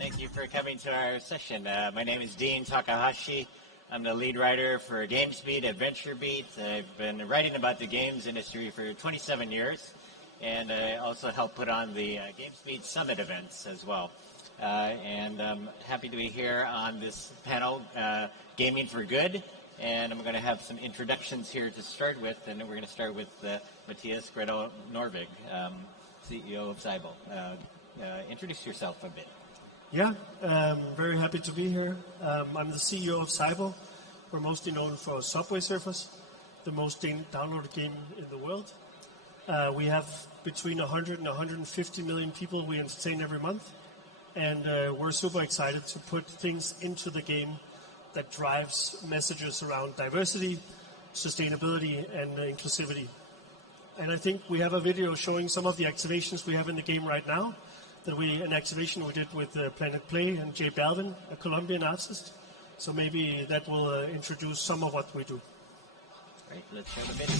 Thank you for coming to our session. My name is Dean Takahashi. I'm the lead writer for GamesBeat at VentureBeat. I've been writing about the games industry for 27 years, and I also help put on the GamesBeat Summit events as well. And I'm happy to be here on this panel, Gaming for Good. And I'm going to have some introductions here to start with, and we're going to start with Mathias Gredal Nørvig, CEO of Sybo. Introduce yourself a bit. Yeah, very happy to be here. I'm the CEO of Sybo. We're mostly known for Subway Surfers, the most downloaded game in the world. We have between 100 and 150 million people we entertain every month. And we're super excited to put things into the game that drives messages around diversity, sustainability, and inclusivity. And I think we have a video showing some of the activations we have in the game right now. An activation we did with Planet Play and J Balvin, a Colombian artist. So maybe that will introduce some of what we do. Great, let's show the video.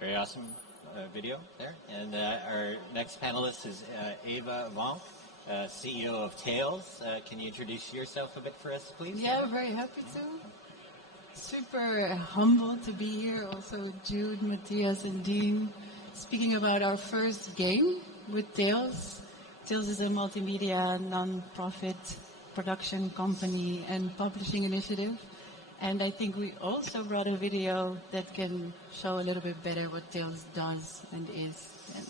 Very awesome video there. And our next panelist is Eva Vonk, CEO of Tails. Can you introduce yourself a bit for us, please? Yeah, very happy to. Super humbled to be here. Also Jude, Mathias, and Dean speaking about our first game with Tails. Tails is a multimedia non-profit production company and publishing initiative. And I think we also brought a video that can show a little bit better what Tails does and is. And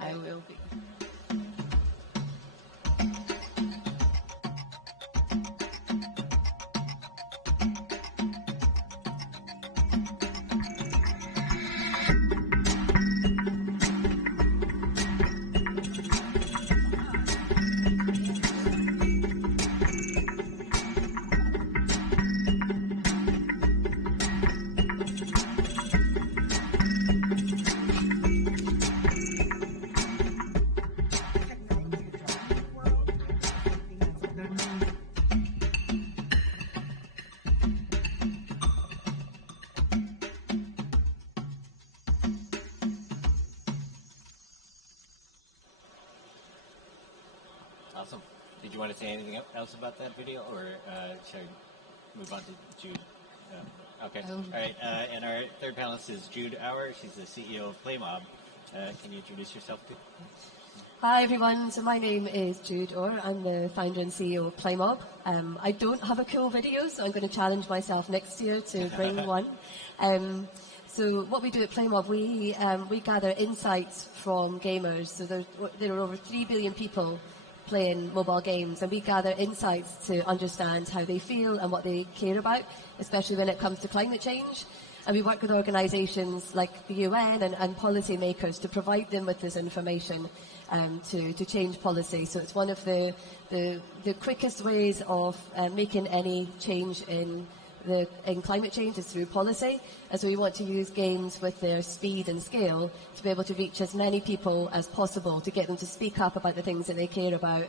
I will be. Awesome. Did you want to say anything else about that video, or should I move on to Jude? Okay. All right. And our third panelist is Jude Ower. She's the CEO of Playmob. Can you introduce yourself, too? Hi, everyone. So my name is Jude Ower. I'm the founder and CEO of Playmob. I don't have a cool video, so I'm going to challenge myself next year to bring one. So what we do at Playmob, we gather insights from gamers. So there are over 3 billion people playing mobile games, and we gather insights to understand how they feel and what they care about, especially when it comes to climate change. And we work with organisations like the UN and policy makers to provide them with this information to change policy. So it's one of the quickest ways of making any change in climate change is through policy. And so we want to use games with their speed and scale to be able to reach as many people as possible, to get them to speak up about the things that they care about.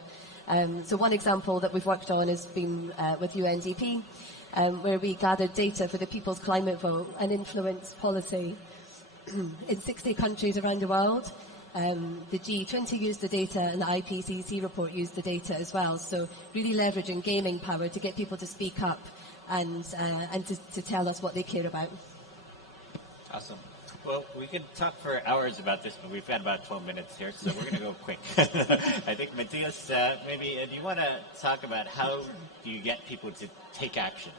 So one example that we've worked on has been with UNDP, where we gathered data for the People's Climate Vote and influenced policy in 60 countries around the world. The G20 used the data, and the IPCC report used the data as well. So really leveraging gaming power to get people to speak up and to tell us what they care about. Awesome. Well, we could talk for hours about this, but we've got about 12 minutes here, so we're going to go quick. I think, Mathias, maybe do you want to talk about how do you get people to take action?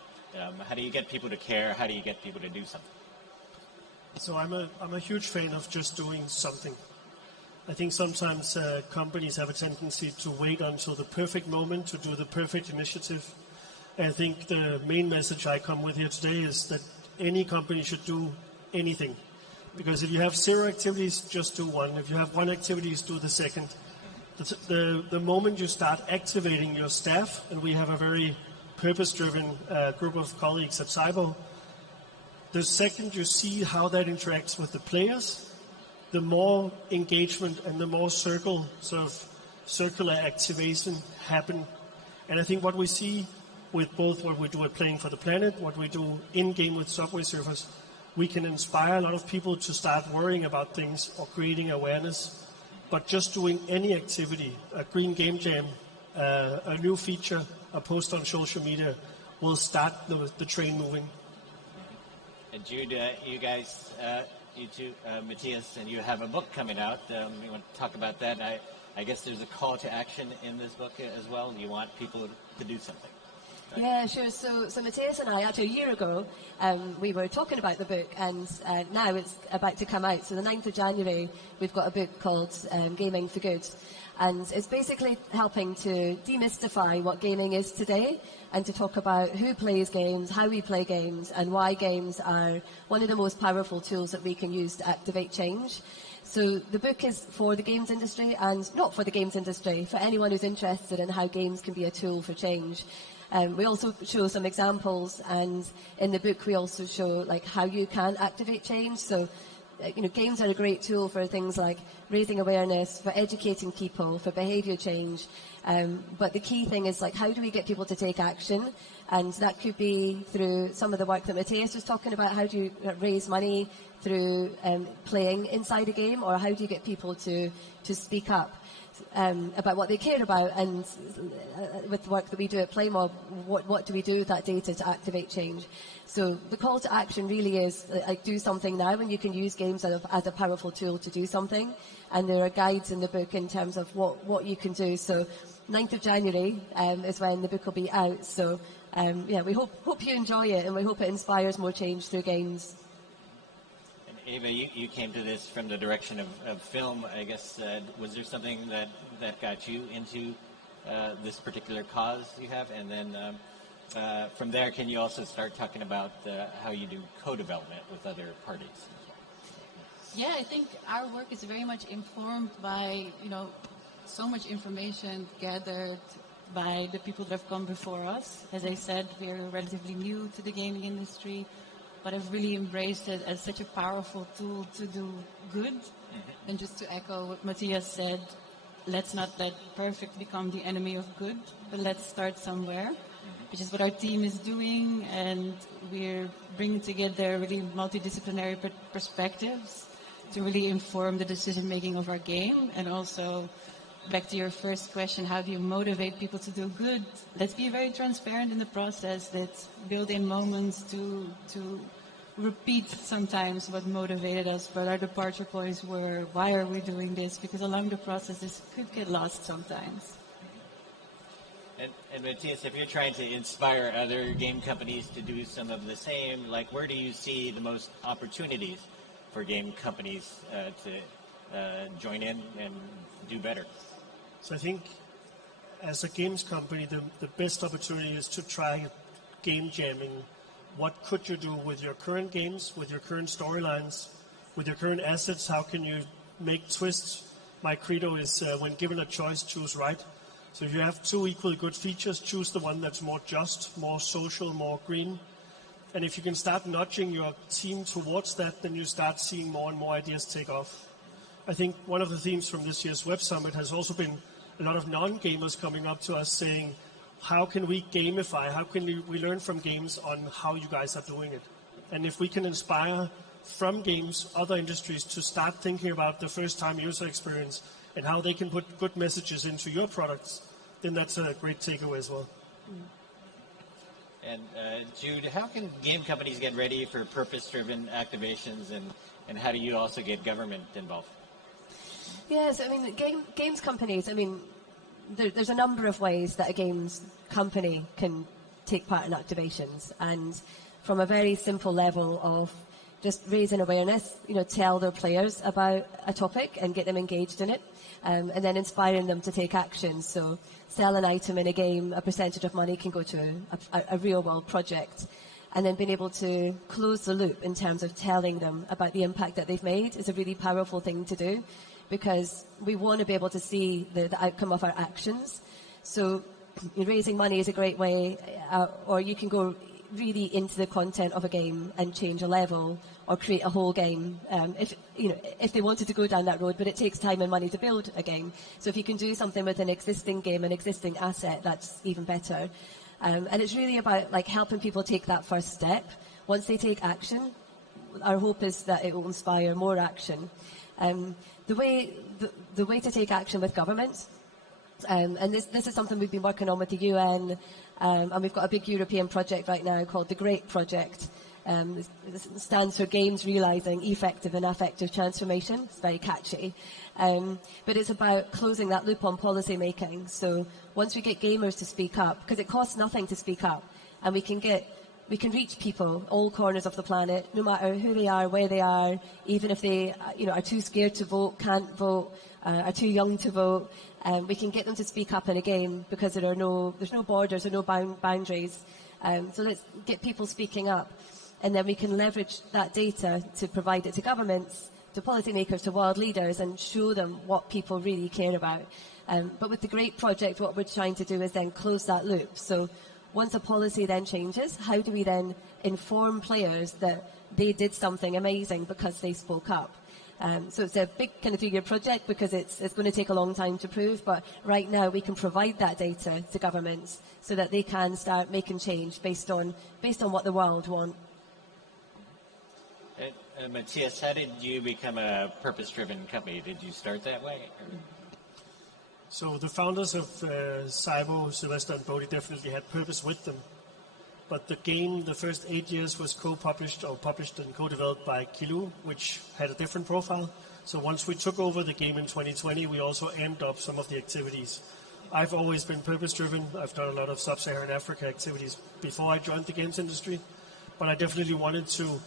How do you get people to care? How do you get people to do something? So I'm a huge fan of just doing something. I think sometimes companies have a tendency to wait until the perfect moment to do the perfect initiative. And I think the main message I come with here today is that any company should do anything. Because if you have 0 activities, just do one. If you have 1 activity, do the second. The moment you start activating your staff, and we have a very purpose-driven group of colleagues at Sybo, the second you see how that interacts with the players, the more engagement and the more circular activation happen. And I think what we see with both what we do at Playing for the Planet, what we do in-game with Subway Surfers, we can inspire a lot of people to start worrying about things or creating awareness. But just doing any activity, a green game jam, a new feature, a post on social media, will start the train moving. And Jude, you guys, you two, Mathias, and you have a book coming out. You want to talk about that? I guess there's a call to action in this book as well. You want people to do something. Yeah, sure. So Mathias and I, actually a year ago, we were talking about the book, and now it's about to come out. So the 9th of January, we've got a book called Gaming for Good. And it's basically helping to demystify what gaming is today and to talk about who plays games, how we play games, and why games are one of the most powerful tools that we can use to activate change. So the book is for the games industry and not for the games industry, for anyone who's interested in how games can be a tool for change. We also show some examples, and in the book we also show like how you can activate change. So, games are a great tool for things like raising awareness, for educating people, for behaviour change. But the key thing is like how do we get people to take action? And that could be through some of the work that Mathias was talking about. How do you raise money through playing inside a game, or how do you get people to speak up about what they care about? And with the work that we do at Playmob, what do we do with that data to activate change? So the call to action really is like do something now, and you can use games as a powerful tool to do something. And there are guides in the book in terms of what you can do. So 9th of January is when the book will be out. So we hope you enjoy it, and we hope it inspires more change through games. Eva, you came to this from the direction of film, I guess. Was there something that got you into this particular cause you have? And then from there, can you also start talking about how you do co-development with other parties? Yeah, I think our work is very much informed by, so much information gathered by the people that have come before us. As I said, we're relatively new to the gaming industry, but I've really embraced it as such a powerful tool to do good. And just to echo what Mathias said, let's not let perfect become the enemy of good, but let's start somewhere, which is what our team is doing. And we're bringing together really multidisciplinary perspectives to really inform the decision-making of our game. And also, back to your first question, how do you motivate people to do good? Let's be very transparent in the process. Let's build in moments to repeat sometimes what motivated us, what our departure points were, why are we doing this? Because along the process, this could get lost sometimes. And Mathias, if you're trying to inspire other game companies to do some of the same, like where do you see the most opportunities for game companies to join in and do better? So I think as a games company, the best opportunity is to try game jamming. What could you do with your current games, with your current storylines, with your current assets? How can you make twists? My credo is when given a choice, choose right. So if you have 2 equally good features, choose the one that's more just, more social, more green. And if you can start nudging your team towards that, then you start seeing more and more ideas take off. I think one of the themes from this year's Web Summit has also been a lot of non-gamers coming up to us saying, how can we gamify? How can we learn from games on how you guys are doing it? And if we can inspire from games other industries to start thinking about the first-time user experience and how they can put good messages into your products, then that's a great takeaway as well. And Jude, how can game companies get ready for purpose-driven activations and how do you also get government involved? Yes, I mean, games companies, I mean, there's a number of ways that a games company can take part in activations, and from a very simple level of just raising awareness, tell their players about a topic and get them engaged in it, and then inspiring them to take action. So sell an item in a game, a percentage of money can go to a real-world project. And then being able to close the loop in terms of telling them about the impact that they've made is a really powerful thing to do, because we want to be able to see the outcome of our actions. So raising money is a great way, or you can go really into the content of a game and change a level or create a whole game, if they wanted to go down that road, but it takes time and money to build a game. So if you can do something with an existing game, an existing asset, that's even better. And it's really about helping people take that first step. Once they take action, our hope is that it will inspire more action. The way to take action with governments, and this is something we've been working on with the UN, and we've got a big European project right now called the GREAT Project. This stands for Games Realising Effective and Affective Transformation. It's very catchy. But it's about closing that loop on policy making. So once we get gamers to speak up, because it costs nothing to speak up, and we can reach people, all corners of the planet, no matter who they are, where they are, even if they are too scared to vote, can't vote, are too young to vote. We can get them to speak up in a game because there's no borders, there are no boundaries. So let's get people speaking up. And then we can leverage that data to provide it to governments, to policymakers, to world leaders, and show them what people really care about. But with the GREAT project, what we're trying to do is then close that loop. So once a policy then changes, how do we then inform players that they did something amazing because they spoke up? So it's a big kind of 3-year project because it's going to take a long time to prove, but right now we can provide that data to governments so that they can start making change based on what the world wants. Mathias, how did you become a purpose-driven company? Did you start that way? So the founders of Sybo, Sylvester and Bodhi, definitely had purpose with them. But the game, the first 8 years, was co-published or published and co-developed by Kilu, which had a different profile. So once we took over the game in 2020, we also amped up some of the activities. I've always been purpose-driven. I've done a lot of sub-Saharan Africa activities before I joined the games industry. But I definitely wanted to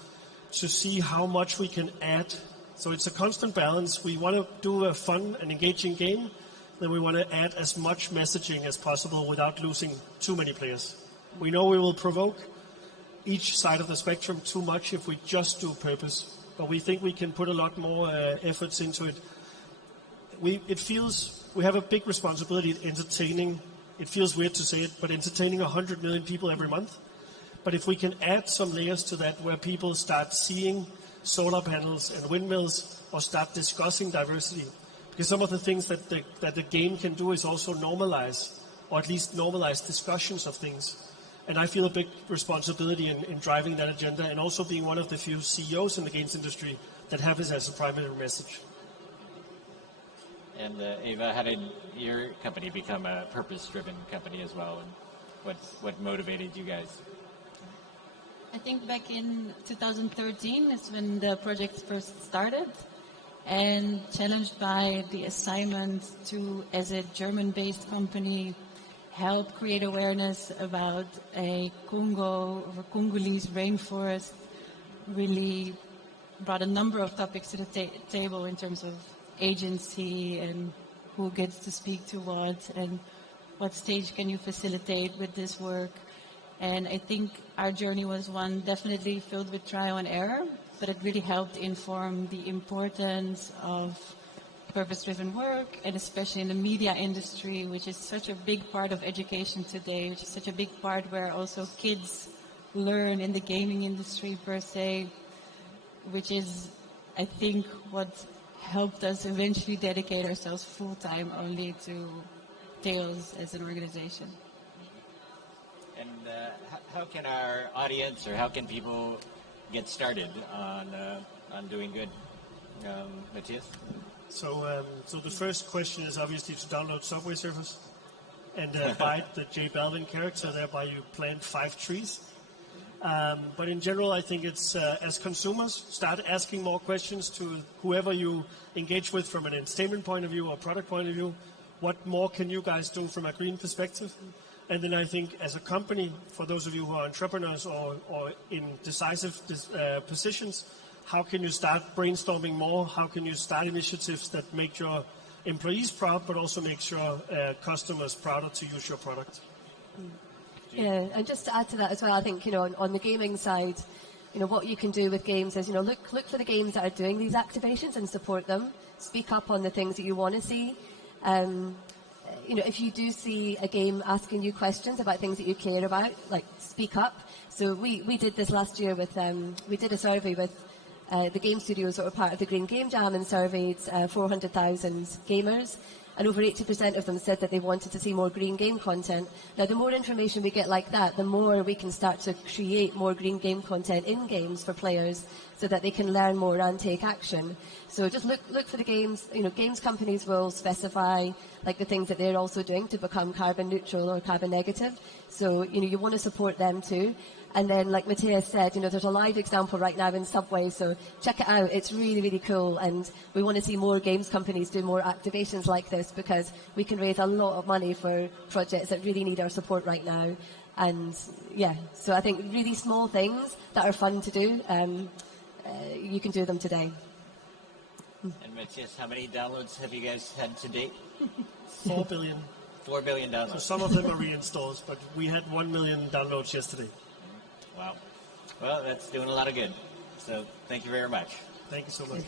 see how much we can add. So it's a constant balance. We want to do a fun and engaging game, then we want to add as much messaging as possible without losing too many players. We know we will provoke each side of the spectrum too much if we just do purpose, but we think we can put a lot more efforts into it. We have a big responsibility at entertaining. It feels weird to say it, but entertaining 100 million people every month. But if we can add some layers to that where people start seeing solar panels and windmills or start discussing diversity, because some of the things that the game can do is also normalize, or at least normalize discussions of things. And I feel a big responsibility in driving that agenda and also being one of the few CEOs in the games industry that have this as a primary message. And Eva, how did your company become a purpose-driven company as well? And what motivated you guys? I think back in 2013 is when the project first started, and challenged by the assignment to, as a German-based company, help create awareness about a Congolese rainforest, really brought a number of topics to the table in terms of agency and who gets to speak to what stage can you facilitate with this work. And I think our journey was one definitely filled with trial and error, but it really helped inform the importance of purpose-driven work, and especially in the media industry, which is such a big part of education today, which is such a big part where also kids learn in the gaming industry per se, which is, I think, what helped us eventually dedicate ourselves full-time only to Tails as an organization. And how can our audience, or how can people get started on doing good? Mathias? So the first question is obviously to download Subway Surfers and buy the J Balvin character. Thereby you plant 5 trees. But in general, I think it's as consumers, start asking more questions to whoever you engage with from an entertainment point of view or product point of view. What more can you guys do from a green perspective? And then I think as a company, for those of you who are entrepreneurs or in decisive positions, how can you start brainstorming more? How can you start initiatives that make your employees proud, but also make sure customers prouder to use your product? Yeah, and just to add to that as well, I think, on the gaming side, what you can do with games is, look for the games that are doing these activations and support them. Speak up on the things that you want to see. If you do see a game asking you questions about things that you care about, like speak up. So we did this last year with, we did a survey with the game studios that were part of the Green Game Jam and surveyed 400,000 gamers. And over 80% of them said that they wanted to see more green game content. Now, the more information we get like that, the more we can start to create more green game content in games for players so that they can learn more and take action. So just look for the games. Games companies will specify like the things that they're also doing to become carbon neutral or carbon negative. So, you want to support them too. And then, like Mathias said, there's a live example right now in Subway, so check it out. It's really, really cool, and we want to see more games companies do more activations like this because we can raise a lot of money for projects that really need our support right now. And, yeah, so I think really small things that are fun to do, you can do them today. And Mathias, how many downloads have you guys had to date? 4 billion. 4 billion downloads. So some of them are reinstalls, but we had 1 million downloads yesterday. Wow. Well, that's doing a lot of good. So thank you very much. Thank you so much.